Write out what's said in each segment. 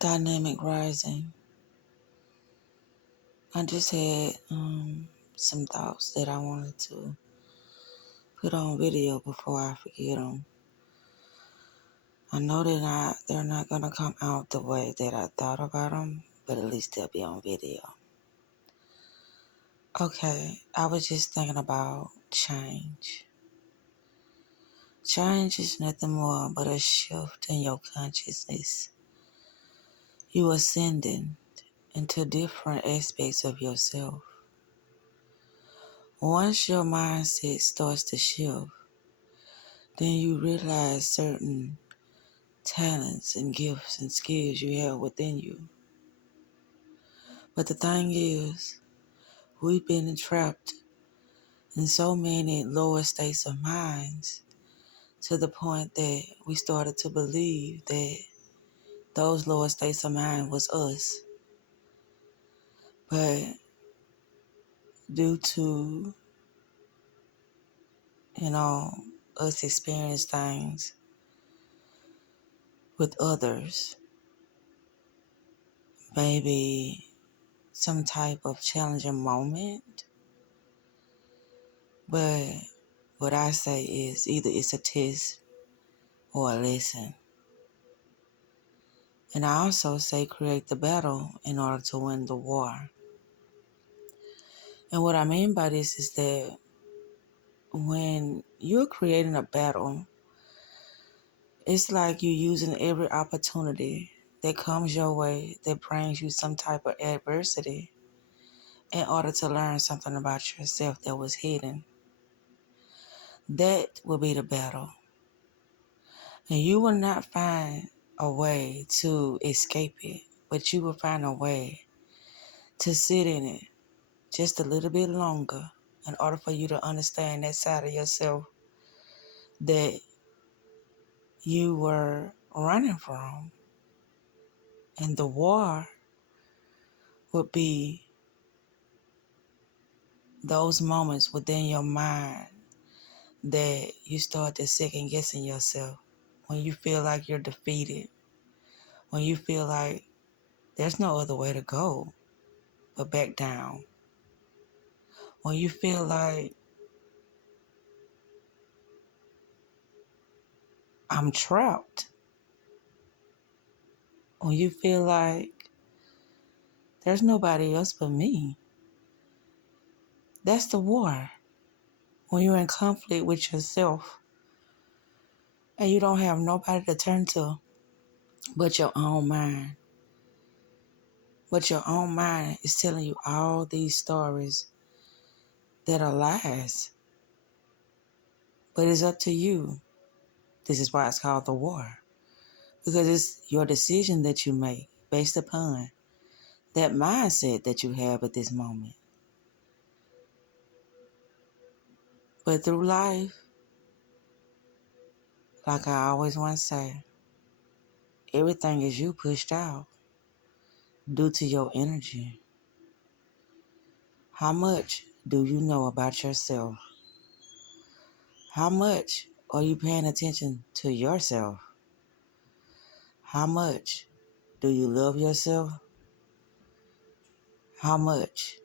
Dynamic Rising. I just had some thoughts that I wanted to put on video before I forget them. I know they're not going to come out the way that I thought about them, but at least they'll be on video. Okay, I was just thinking about change. Change is nothing more but a shift in your consciousness. You ascending into different aspects of yourself. Once your mindset starts to shift, then you realize certain talents and gifts and skills you have within you. But the thing is, we've been entrapped in so many lower states of minds to the point that we started to believe that those lower states of mind was us. But due to, us experience things with others, maybe some type of challenging moment. But what I say is either it's a test or a lesson. And I also say create the battle in order to win the war. And what I mean by this is that when you're creating a battle, it's like you're using every opportunity that comes your way that brings you some type of adversity in order to learn something about yourself that was hidden. That will be the battle. And you will not find a way to escape it, but you will find a way to sit in it just a little bit longer in order for you to understand that side of yourself that you were running from. And the war would be those moments within your mind that you start to second guessing yourself, when you feel like you're defeated, when you feel like there's no other way to go but back down, when you feel like I'm trapped, when you feel like there's nobody else but me. That's the war. When you're in conflict with yourself and you don't have nobody to turn to but your own mind. But your own mind is telling you all these stories that are lies. But it's up to you. This is why it's called the war. Because it's your decision that you make based upon that mindset that you have at this moment. But through life, like I always want to say, everything is you pushed out due to your energy. How much do you know about yourself? How much are you paying attention to yourself? How much do you love yourself? How much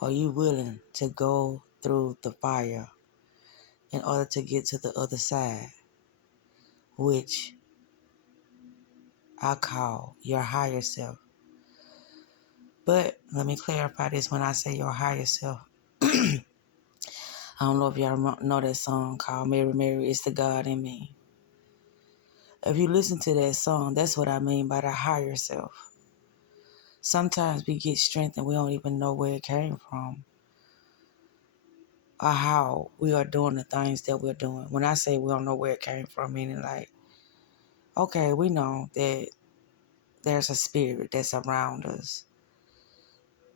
are you willing to go through the fire in order to get to the other side, which I call your higher self? But let me clarify this when I say your higher self. I don't know if y'all know that song called Mary, Mary, It's the God in Me. If you listen to that song, that's what I mean by the higher self. Sometimes we get strength and we don't even know where it came from or how we are doing the things that we're doing. When I say we don't know where it came from, meaning like, okay, we know that there's a spirit that's around us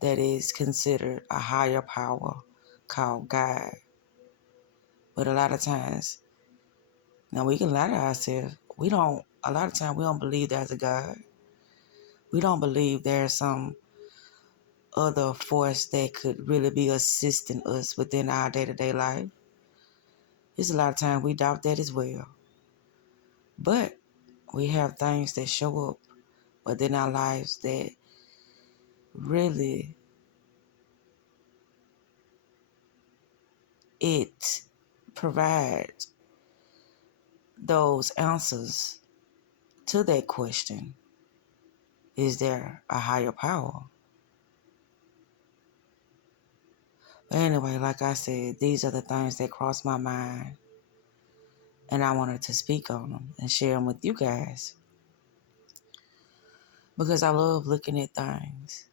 that is considered a higher power called God. But a lot of times, now we can lie to ourselves. A lot of times we don't believe there's a God. We don't believe there's some other force that could really be assisting us within our day-to-day life. It's a lot of times we doubt that as well. But we have things that show up within our lives that really it provides those answers to that question. Is there a higher power? But anyway, like I said, these are the things that cross my mind, and I wanted to speak on them and share them with you guys because I love looking at things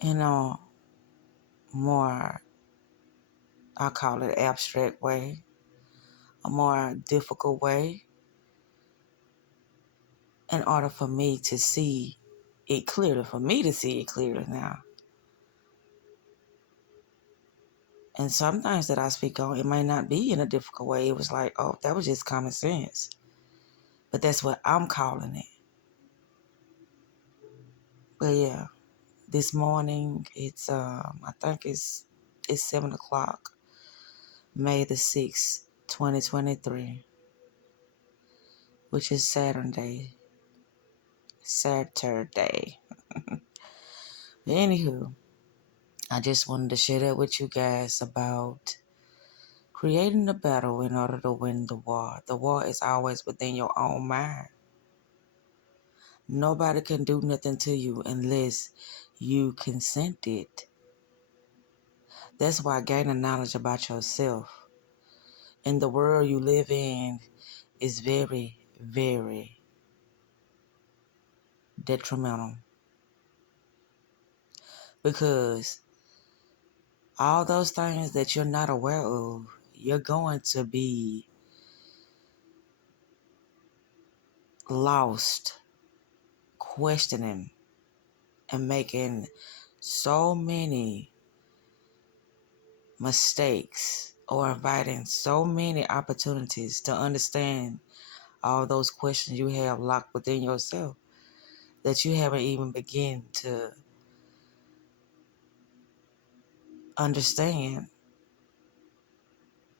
in a more, I call it abstract way, a more difficult way, in order for me to see it clearly, now. And some things that I speak on, it might not be in a difficult way. It was like, oh, that was just common sense. But that's what I'm calling it. But yeah, this morning it's I think it's 7 o'clock, May the 6th, 2023, which is Saturday. Anywho, I just wanted to share that with you guys about creating the battle in order to win the war. The war is always within your own mind. Nobody can do nothing to you unless you consent it. That's why gaining knowledge about yourself and the world you live in is very, very detrimental. Because all those things that you're not aware of, you're going to be lost, questioning, and making so many mistakes or inviting so many opportunities to understand all those questions you have locked within yourself that you haven't even begun to understand.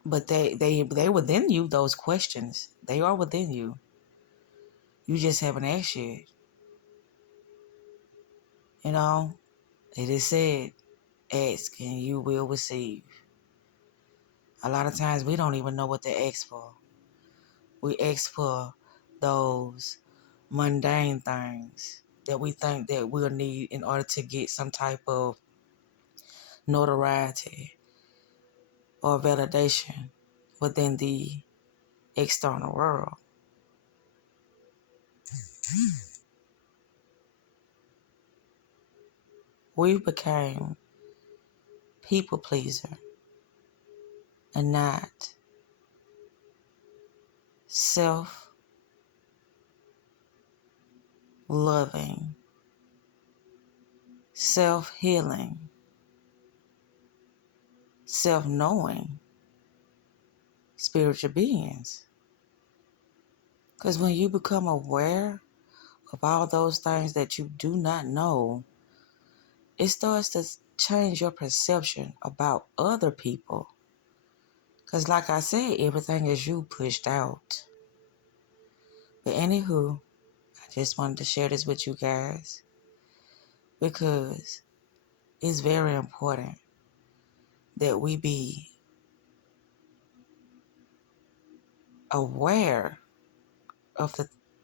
But they within you, those questions. They are within you. You just haven't asked yet. You know, it is said, ask and you will receive. A lot of times we don't even know what to ask for. We ask for those mundane things that we think that we'll need in order to get some type of notoriety or validation within the external world. We became people pleaser and not self-loving, self-healing, self-knowing spiritual beings. Because when you become aware of all those things that you do not know, it starts to change your perception about other people. Because like I said, everything is you pushed out. But anywho, I just wanted to share this with you guys because it's very important that we be aware of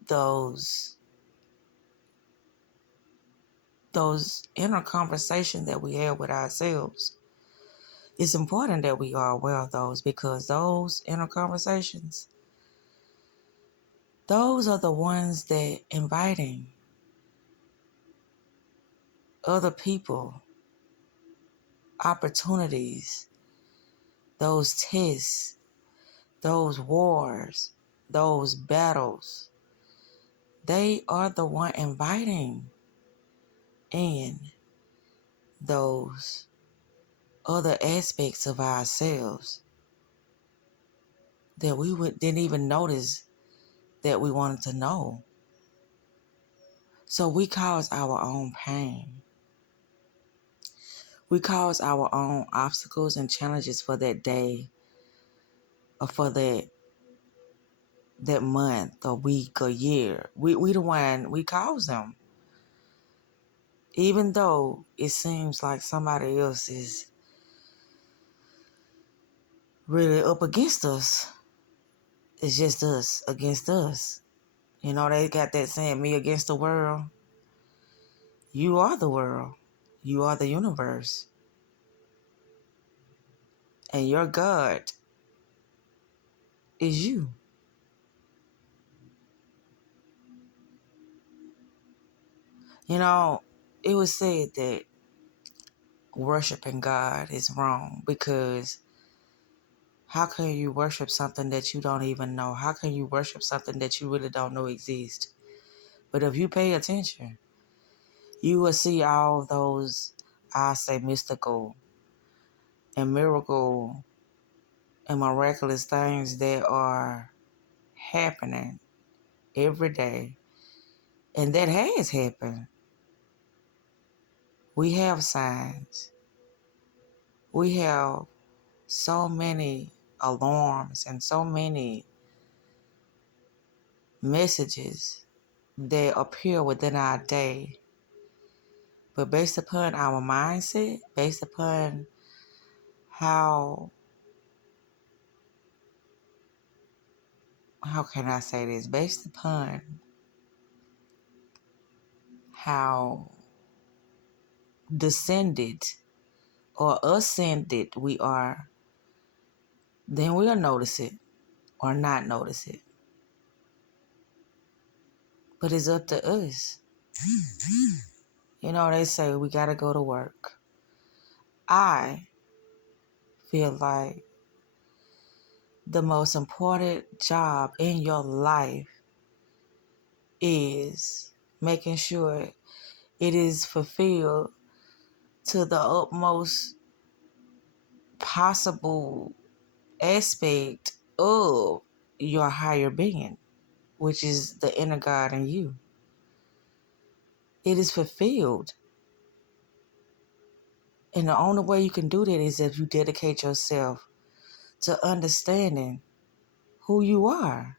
those inner conversations that we have with ourselves. It's important that we are aware of those because those inner conversations, those are the ones that inviting other people, opportunities, those tests, those wars, those battles. They are the one inviting in those other aspects of ourselves that didn't even notice that we wanted to know. So we cause our own pain. We cause our own obstacles and challenges for that day or for that that month or week or year. We the one, we cause them. Even though it seems like somebody else is really up against us, it's just us against us. You know, they got that saying, me against the world. You are the world. You are the universe. And your God is you. You know, it was said that worshiping God is wrong because how can you worship something that you don't even know? How can you worship something that you really don't know exists? But if you pay attention, you will see all those, I say, mystical and miracle and miraculous things that are happening every day. And that has happened. We have signs. We have so many alarms and so many messages that appear within our day. But based upon our mindset, based upon how can I say this? Based upon how descended or ascended we are, then we'll notice it or not notice it. But it's up to us. You know, they say we got to go to work. I feel like the most important job in your life is making sure it is fulfilled to the utmost possible aspect of your higher being, which is the inner God in you. It is fulfilled. And the only way you can do that is if you dedicate yourself to understanding who you are.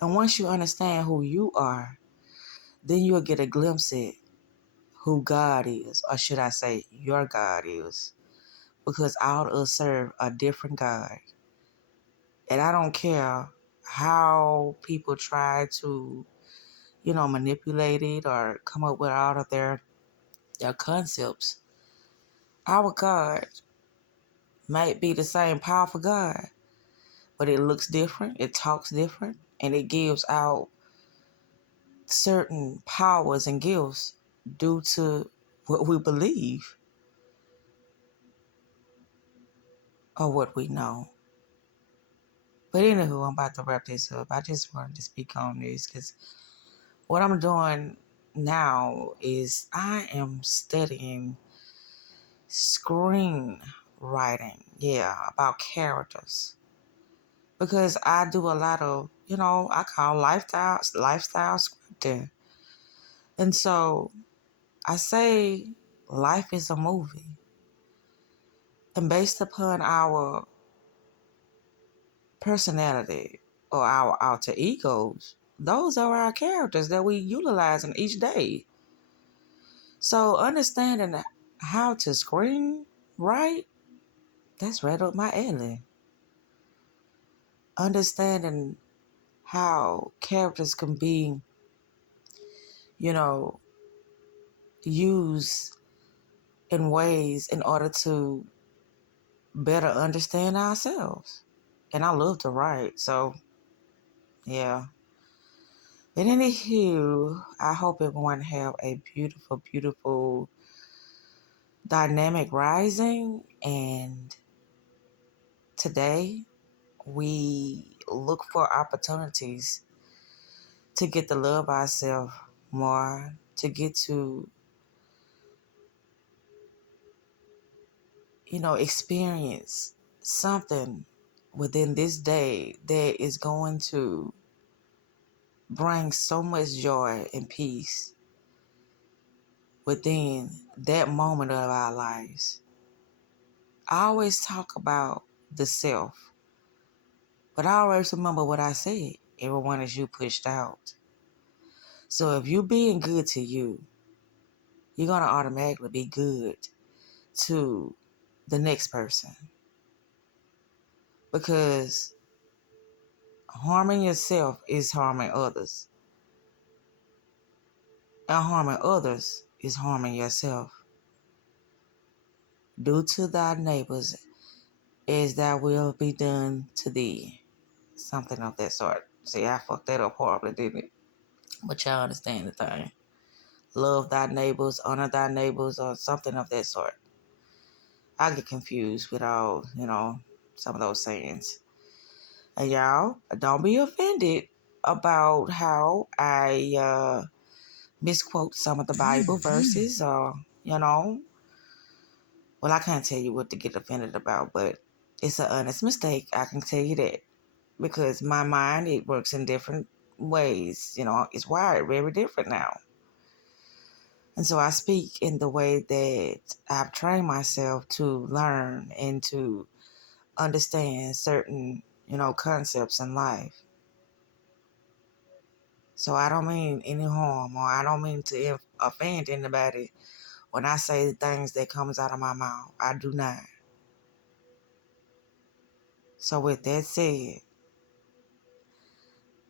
And once you understand who you are, then you'll get a glimpse at who God is, or should I say, your God is. Because all of us serve a different God. And I don't care how people try to, manipulate it or come up with all of their concepts. Our God might be the same powerful God, but it looks different, it talks different, and it gives out certain powers and gifts due to what we believe or what we know. But anywho, I'm about to wrap this up. I just wanted to speak on this because what I'm doing now is I am studying screenwriting, about characters. Because I do a lot of, I call lifestyle scripting. And so I say life is a movie. And based upon our personality or our alter egos, those are our characters that we utilize in each day. So understanding how to screenwrite, that's right up my alley. Understanding how characters can be, used in ways in order to better understand ourselves. And I love to write, so yeah. But anywho, I hope everyone have a beautiful, beautiful dynamic rising. And today we look for opportunities to get to love ourselves more, to get to, experience something within this day that is going to bring so much joy and peace within that moment of our lives. I always talk about the self, But I always remember what I said. Everyone is you pushed out. So if you being good to you, you're going to automatically be good to the next person. Because harming yourself is harming others. And harming others is harming yourself. Do to thy neighbors as thou will be done to thee. Something of that sort. See, I fucked that up horribly, didn't it? But y'all understand the thing. Love thy neighbors, honor thy neighbors, or something of that sort. I get confused with all, some of those sayings. And y'all, don't be offended about how I misquote some of the Bible verses or, well, I can't tell you what to get offended about, but it's an honest mistake. I can tell you that. Because my mind, it works in different ways. It's wired very different now. And so I speak in the way that I've trained myself to learn and to understand certain, concepts in life. So I don't mean any harm, or I don't mean to offend anybody when I say the things that comes out of my mouth. I do not. So with that said,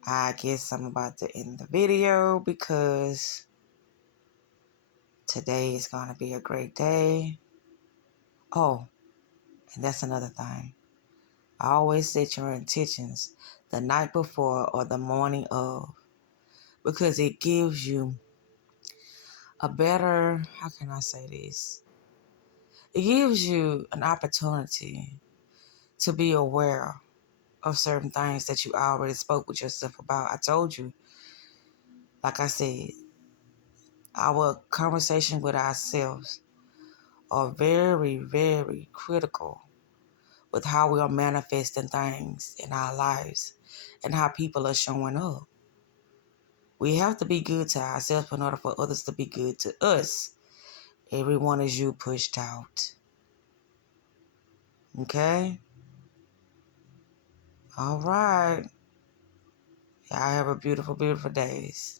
I guess I'm about to end the video because today is going to be a great day. Oh, and that's another thing. I always set your intentions the night before or the morning of, because it gives you a better, how can I say this? It gives you an opportunity to be aware of certain things that you already spoke with yourself about. I told you, like I said, our conversation with ourselves are very, very critical with how we are manifesting things in our lives and how people are showing up. We have to be good to ourselves in order for others to be good to us. Everyone is you pushed out. Okay? All right. Y'all have a beautiful, beautiful days.